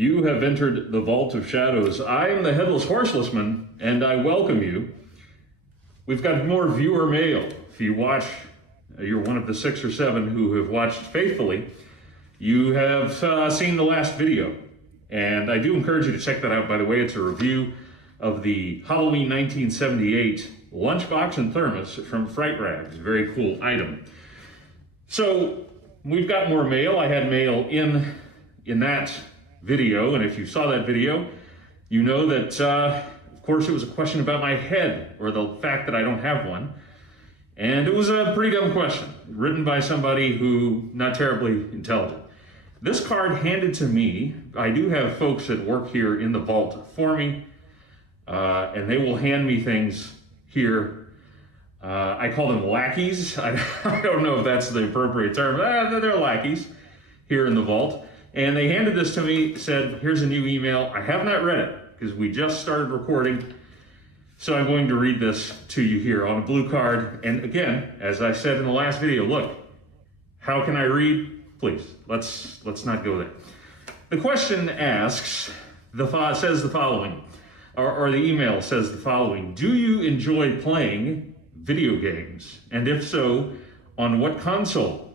You have entered the Vault of Shadows. I am the Headless Horselessman, and I welcome you. We've got more viewer mail. If you watch, you're one of the 6 or 7 who have watched faithfully. You have seen the last video, and I do encourage you to check that out. By the way, it's a review of the Halloween 1978 lunchbox and thermos from Fright Rags. Very cool item. So we've got more mail. I had mail in that video, and if you saw that video, you know that, of course, it was a question about my head, or the fact that I don't have one. And it was a pretty dumb question, written by somebody who, not terribly intelligent. This card handed to me, I do have folks that work here in the vault for me, and they will hand me things here. I call them lackeys. I don't know if that's the appropriate term. They're lackeys here in the vault. And they handed this to me, said, here's a new email. I have not read it because we just started recording. So I'm going to read this to you here on a blue card. And again, as I said in the last video, look, how can I read? Please, let's not go there. The question asks, says the following, or the email says the following: do you enjoy playing video games? And if so, on what console?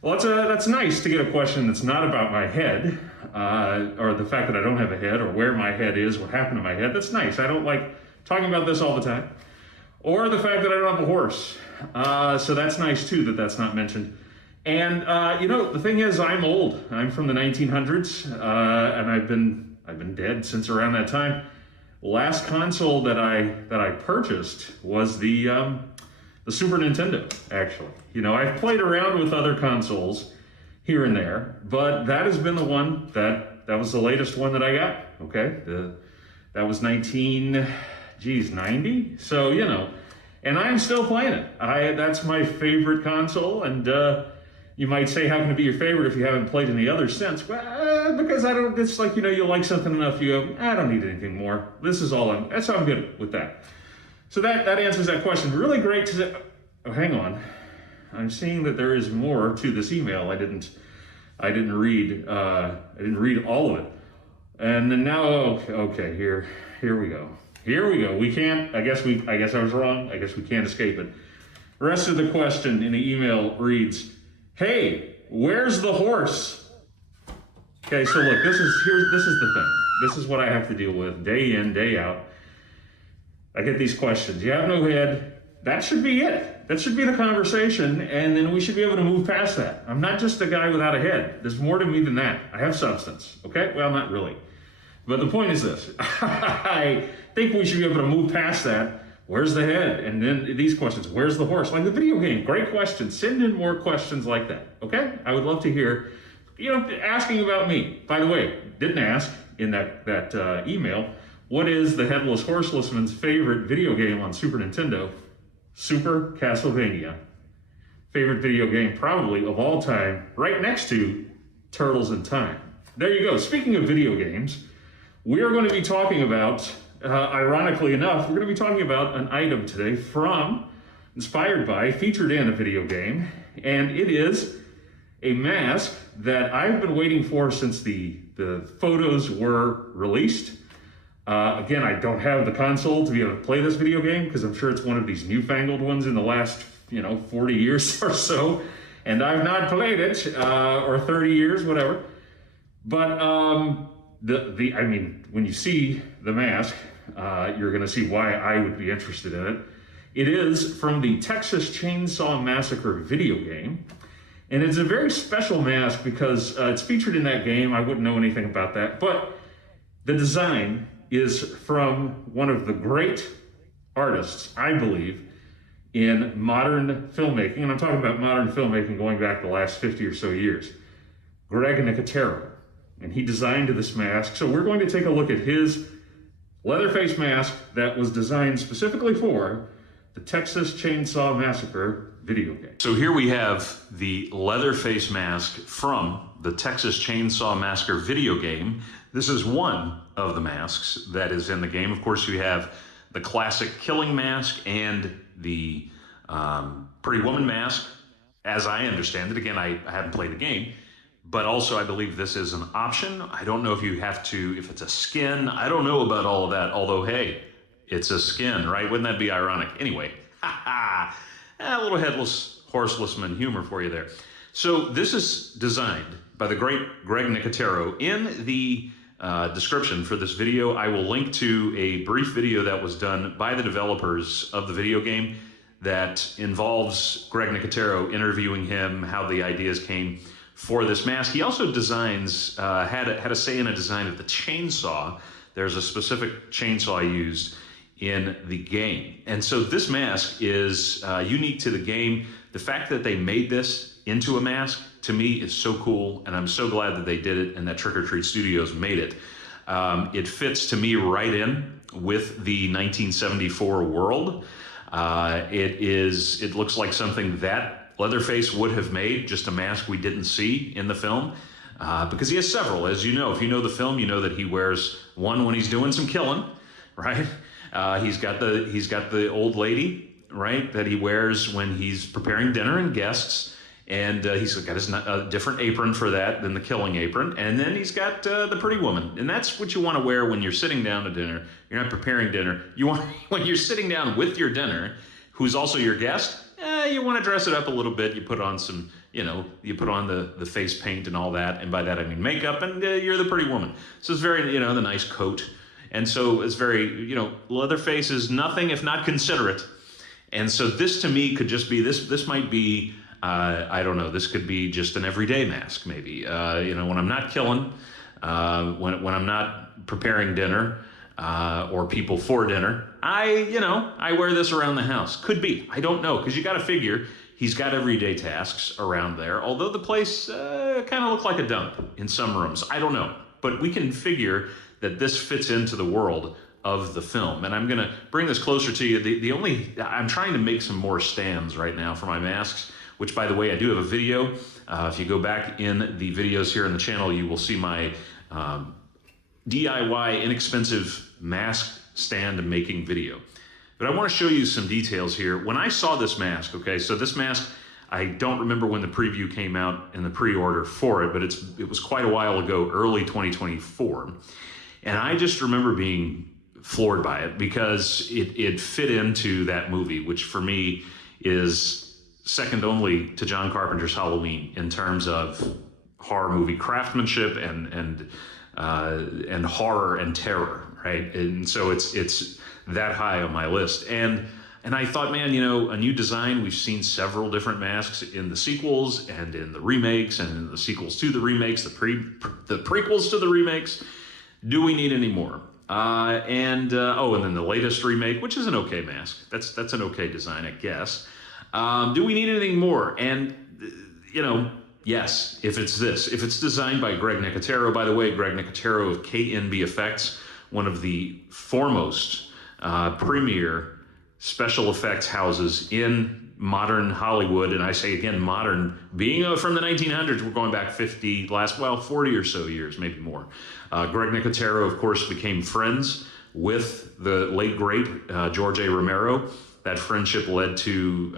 Well, that's nice to get a question that's not about my head, or the fact that I don't have a head, or where my head is, what happened to my head. That's nice. I don't like talking about this all the time. Or the fact that I don't have a horse. So that's nice too that that's not mentioned. And the thing is, I'm old. I'm from the 1900s, and I've been dead since around that time. Last console that I purchased was the Super Nintendo, actually. I've played around with other consoles here and there, but that has been the one that was the latest one that I got, okay? That was 90? So, and I'm still playing it. That's my favorite console, and you might say, how can it be your favorite if you haven't played any others since? Well, because it's like, you like something enough, you go, I don't need anything more. This is all I'm good with that. So that answers that question. Really great to say. Oh, hang on. I'm seeing that there is more to this email. I didn't read all of it. And then now, okay, here we go. Here we go. We can't. I guess I was wrong. I guess we can't escape it. The rest of the question in the email reads, "Hey, where's the horse?" Okay, so look, this is the thing. This is what I have to deal with day in, day out. I get these questions. You have no head. That should be it. That should be the conversation, and then we should be able to move past that. I'm not just a guy without a head. There's more to me than that. I have substance, okay? Well, not really. But the point is this. I think we should be able to move past that. Where's the head? And then these questions. Where's the horse? Like the video game. Great question. Send in more questions like that, okay? I would love to hear, asking about me. By the way, didn't ask in that email, what is the Headless Horselessman's favorite video game on Super Nintendo? Super Castlevania. Favorite video game probably of all time, right next to Turtles in Time. There you go. Speaking of video games, we are going to be talking about, ironically enough, we're going to be talking about an item today inspired by, featured in a video game, and it is a mask that I've been waiting for since the photos were released. Again, I don't have the console to be able to play this video game because I'm sure it's one of these newfangled ones in the last, 40 years or so. And I've not played it, or 30 years, whatever. But when you see the mask, you're going to see why I would be interested in it. It is from the Texas Chain Saw Massacre video game. And it's a very special mask because it's featured in that game. I wouldn't know anything about that. But the design is from one of the great artists, I believe, in modern filmmaking. And I'm talking about modern filmmaking going back the last 50 or so years. Greg Nicotero. And he designed this mask. So we're going to take a look at his Leatherface mask that was designed specifically for the Texas Chain Saw Massacre video game. So here we have the Leatherface mask from the Texas Chain Saw Massacre video game. This is one of the masks that is in the game. Of course, you have the classic killing mask and the Pretty Woman mask, as I understand it. Again, I haven't played the game, but also I believe this is an option. I don't know if you have to, if it's a skin. I don't know about all of that, although, hey, it's a skin, right? Wouldn't that be ironic? Anyway, a little headless horseless-man humor for you there. So this is designed by the great Greg Nicotero. In the description for this video, I will link to a brief video that was done by the developers of the video game that involves Greg Nicotero interviewing him, how the ideas came for this mask. He also designs, had a say in a design of the chainsaw. There's a specific chainsaw used in the game. And so this mask is unique to the game. The fact that they made this into a mask, to me, is so cool, and I'm so glad that they did it and that Trick or Treat Studios made it. It fits, to me, right in with the 1974 world. It looks like something that Leatherface would have made, just a mask we didn't see in the film, because he has several. As you know, if you know the film, you know that he wears one when he's doing some killing, right? He's got the old lady, right, that he wears when he's preparing dinner and guests, and he's got his different apron for that than the killing apron, and then he's got the pretty woman, and that's what you want to wear when you're sitting down to dinner. You're not preparing dinner. You want, when you're sitting down with your dinner, who's also your guest, you want to dress it up a little bit. You put on some, you put on the face paint and all that, and by that I mean makeup, and you're the pretty woman. So it's very, the nice coat. And so it's very, Leatherface is nothing if not considerate. And so this to me could just be, this might be, I don't know, this could be just an everyday mask maybe. When I'm not killing, when I'm not preparing dinner or people for dinner, I wear this around the house. Could be, I don't know, because you got to figure he's got everyday tasks around there, although the place kind of looked like a dump in some rooms. I don't know, but we can figure that this fits into the world of the film. And I'm going to bring this closer to you. I'm trying to make some more stands right now for my masks, which, by the way, I do have a video. If you go back in the videos here on the channel, you will see my DIY inexpensive mask stand making video. But I want to show you some details here. When I saw this mask, okay, so this mask, I don't remember when the preview came out and the pre-order for it, but it was quite a while ago, early 2024. And I just remember being floored by it because it fit into that movie, which for me is second only to John Carpenter's Halloween in terms of horror movie craftsmanship and horror and terror, right? And so it's that high on my list. And I thought, man, a new design. We've seen several different masks in the sequels and in the remakes and in the sequels to the remakes, the prequels to the remakes. Do we need any more? And then the latest remake, which is an okay mask. That's an okay design, I guess. Do we need anything more? And, yes, if it's designed by Greg Nicotero, by the way, Greg Nicotero of KNB Effects, one of the foremost premier special effects houses in modern Hollywood, and I say again modern, being from the 1900s, we're going back 40 or so years, maybe more. Greg Nicotero, of course, became friends with the late, great George A. Romero. That friendship led to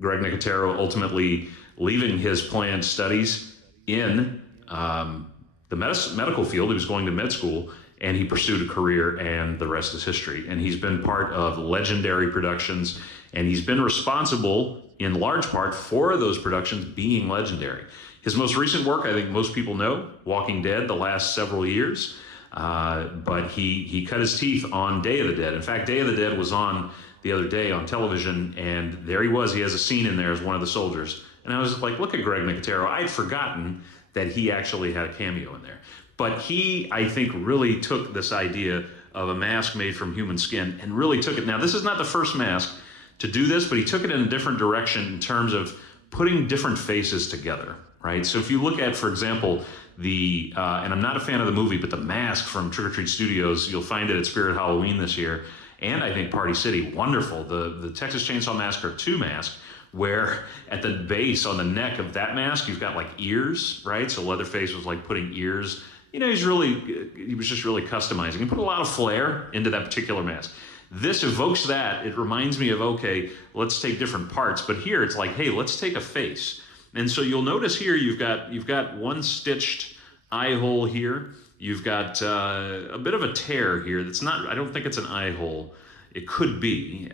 Greg Nicotero ultimately leaving his planned studies in the medical field. He was going to med school, and he pursued a career, and the rest is history. And he's been part of legendary productions, and he's been responsible in large part for those productions being legendary. His most recent work, I think most people know, Walking Dead, the last several years, but he cut his teeth on Day of the Dead. In fact, Day of the Dead was on the other day on television, and there he was. He has a scene in there as one of the soldiers. And I was like, look at Greg Nicotero. I'd forgotten that he actually had a cameo in there. But he, I think, really took this idea of a mask made from human skin and really took it. Now, this is not the first mask to do this, but he took it in a different direction in terms of putting different faces together, right? So if you look at, for example, and I'm not a fan of the movie, but the mask from Trick or Treat Studios, you'll find it at Spirit Halloween this year, and I think Party City, wonderful. The Texas Chain Saw Massacre 2 mask, where at the base on the neck of that mask, you've got like ears, right? So Leatherface was like putting ears. He was just really customizing. He put a lot of flair into that particular mask. This evokes that. It reminds me of, okay, let's take different parts. But here it's like, hey, let's take a face And so you'll notice here you've got one stitched eye hole here. You've got a bit of a tear here. That's not. I don't think it's an eye hole. It could be.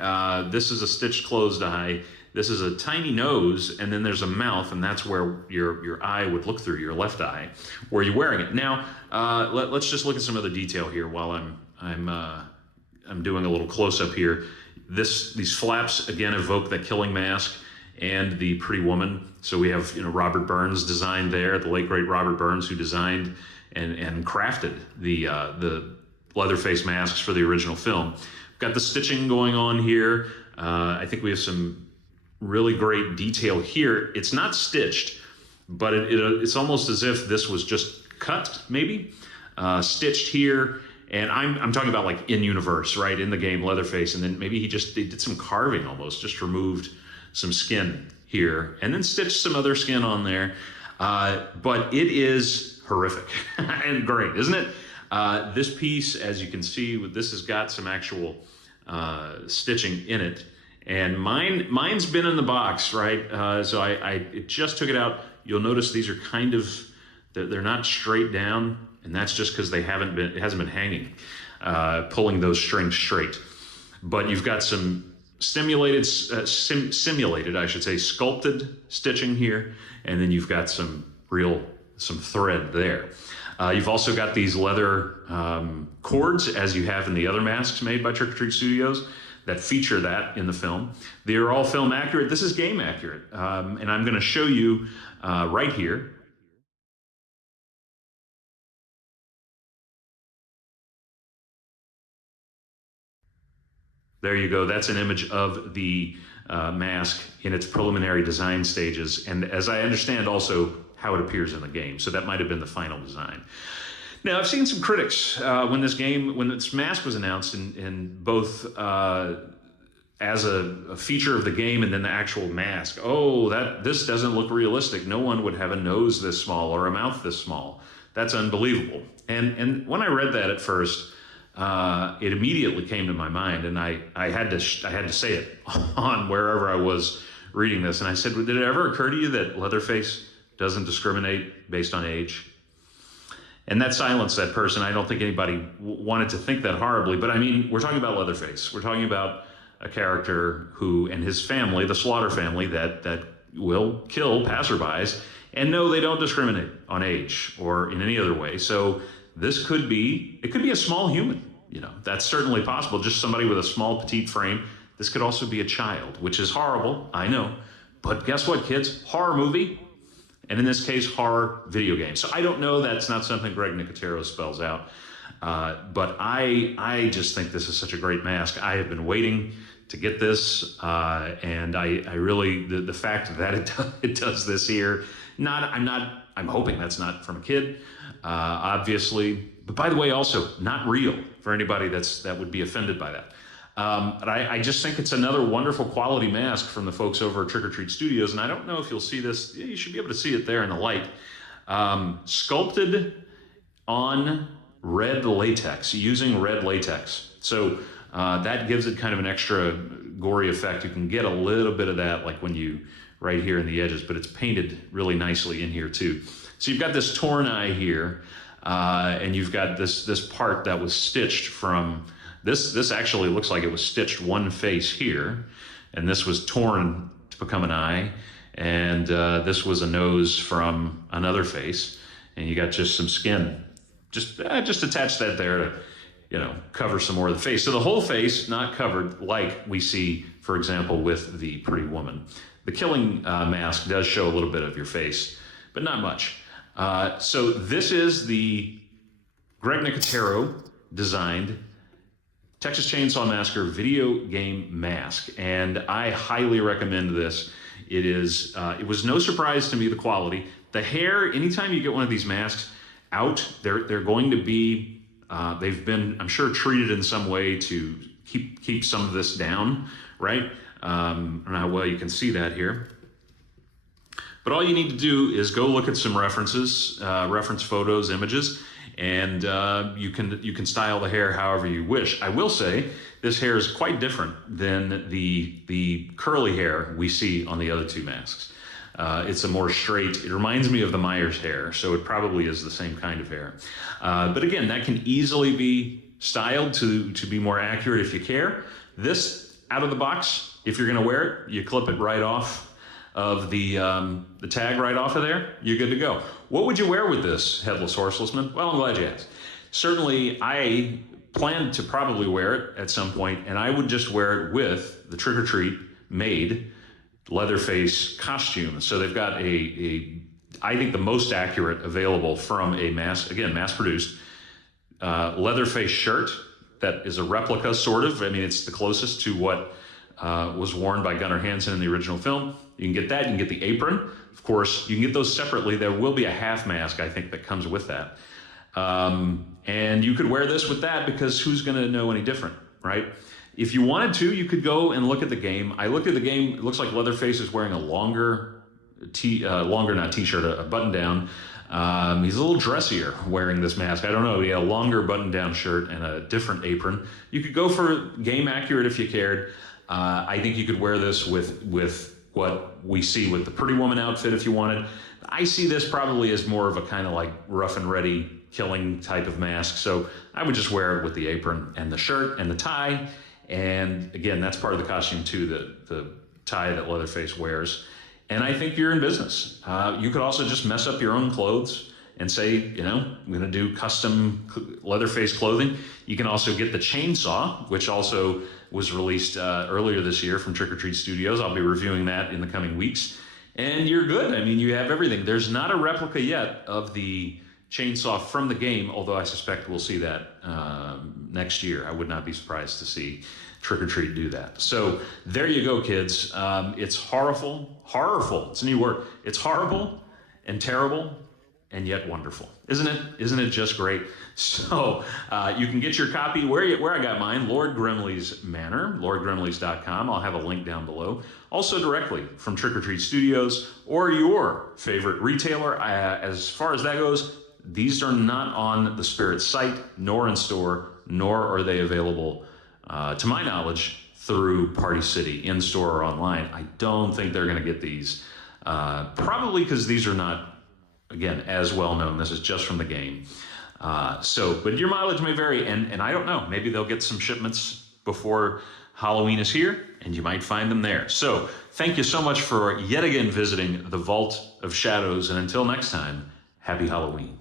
This is a stitched closed eye. This is a tiny nose, and then there's a mouth, and that's where your eye would look through, your left eye, where you're wearing it. Now, let's just look at some other detail here while I'm doing a little close up here. These flaps again evoke that killing mask and the pretty woman. So we have Robert Burns designed there, the late great Robert Burns, who designed and crafted the Leatherface masks for the original film. We've got the stitching going on here. I think we have some really great detail here. It's not stitched, but it's almost as if this was just cut, maybe stitched here. And I'm talking about like in universe, right, in the game Leatherface, and then maybe they did some carving almost, just removed some skin here and then stitched some other skin on there. But it is horrific and great, isn't it? This piece, as you can see, this has got some actual stitching in it. And mine's been in the box, right? So I just took it out. You'll notice these are kind of, they're not straight down, and that's just because it hasn't been hanging, pulling those strings straight. But you've got some simulated, I should say, sculpted stitching here, and then you've got some thread there. You've also got these leather cords, as you have in the other masks made by Trick or Treat Studios, that feature that in the film. They are all film accurate. This is game accurate. And I'm going to show you right here. There you go. That's an image of the mask in its preliminary design stages. And as I understand also how it appears in the game. So that might have been the final design. Now, I've seen some critics when this mask was announced in both as a feature of the game and then the actual mask. Oh, this doesn't look realistic. No one would have a nose this small or a mouth this small. That's unbelievable. And when I read that at first, it immediately came to my mind, and I had to say it on wherever I was reading this. And I said, did it ever occur to you that Leatherface doesn't discriminate based on age? And that silenced that person. I don't think anybody wanted to think that horribly, but I mean, we're talking about Leatherface. We're talking about a character who and his family, the Slaughter family, that will kill passerbys. And no, they don't discriminate on age or in any other way. So this could be a small human. That's certainly possible. Just somebody with a small, petite frame. This could also be a child, which is horrible, I know. But guess what, kids? Horror movie. And in this case, horror video game. So I don't know. That's not something Greg Nicotero spells out. But I just think this is such a great mask. I have been waiting to get this. And I really, the fact that it does this here, I'm hoping that's not from a kid, obviously. But by the way, also not real for anybody that would be offended by that. But I just think it's another wonderful quality mask from the folks over at Trick or Treat Studios. And I don't know if you'll see this. You should be able to see it there in the light. Sculpted on red latex, using red latex. So that gives it kind of an extra gory effect. You can get a little bit of that like right here in the edges, but it's painted really nicely in here too. So you've got this torn eye here, and you've got this part that was stitched from. This actually looks like it was stitched one face here, and this was torn to become an eye, and this was a nose from another face, and you got just some skin. Just attach that there to, cover some more of the face. So the whole face not covered like we see, for example, with the pretty woman. The killing mask does show a little bit of your face, but not much. So this is the Greg Nicotero designed Texas Chain Saw Massacre video game mask, and I highly recommend this. It was no surprise to me, the quality. The hair, anytime you get one of these masks out, they're going to be, they've been, I'm sure, treated in some way to keep some of this down, right? I don't know how well you can see that here. But all you need to do is go look at some references, reference photos, images, and you can style the hair however you wish. I will say this hair is quite different than the curly hair we see on the other two masks. It's a more straight, it reminds me of the Myers hair, so it probably is the same kind of hair. But again, that can easily be styled to be more accurate if you care. This, out of the box, if you're gonna wear it, you clip it right off of the tag right off of there, you're good to go. What would you wear with this, Headless Horselessman? Well, I'm glad you asked. Certainly, I plan to probably wear it at some point, and I would just wear it with the Trick or Treat made Leatherface costume. So they've got I think the most accurate available from a mass produced Leatherface shirt that is a replica, sort of. I mean, it's the closest to what was worn by Gunnar Hansen in the original film. You can get that, you can get the apron. Of course, you can get those separately. There will be a half mask, I think, that comes with that. And you could wear this with that, because who's going to know any different, right? If you wanted to, you could go and look at the game. I looked at the game. It looks like Leatherface is wearing a longer a button down. He's a little dressier wearing this mask. I don't know. He had a longer button down shirt and a different apron. You could go for game accurate if you cared. I think you could wear this with what we see with the Pretty Woman outfit if you wanted. I see this probably as more of a kind of like rough and ready killing type of mask. So I would just wear it with the apron and the shirt and the tie. And again, that's part of the costume too, the tie that Leatherface wears. And I think you're in business. You could also just mess up your own clothes and say, you know, I'm going to do custom Leatherface clothing. You can also get the chainsaw, which also was released earlier this year from Trick or Treat Studios. I'll be reviewing that in the coming weeks. And you're good. I mean, you have everything. There's not a replica yet of the chainsaw from the game, although I suspect we'll see that next year. I would not be surprised to see Trick or Treat do that. So there you go, kids. It's horrible. It's a new word. It's horrible and terrible and yet wonderful. Isn't it? Isn't it just great? So you can get your copy where I got mine, Lord Grimley's Manor, lordgrimleys.com. I'll have a link down below. Also directly from Trick or Treat Studios or your favorite retailer. As far as that goes, these are not on the Spirit site, nor in store, nor are they available, to my knowledge, through Party City, in store or online. I don't think they're going to get these, probably because these are not, again, as well known. This is just from the game. But your mileage may vary, and I don't know. Maybe they'll get some shipments before Halloween is here, and you might find them there. So thank you so much for yet again visiting the Vault of Shadows, and until next time, happy Halloween.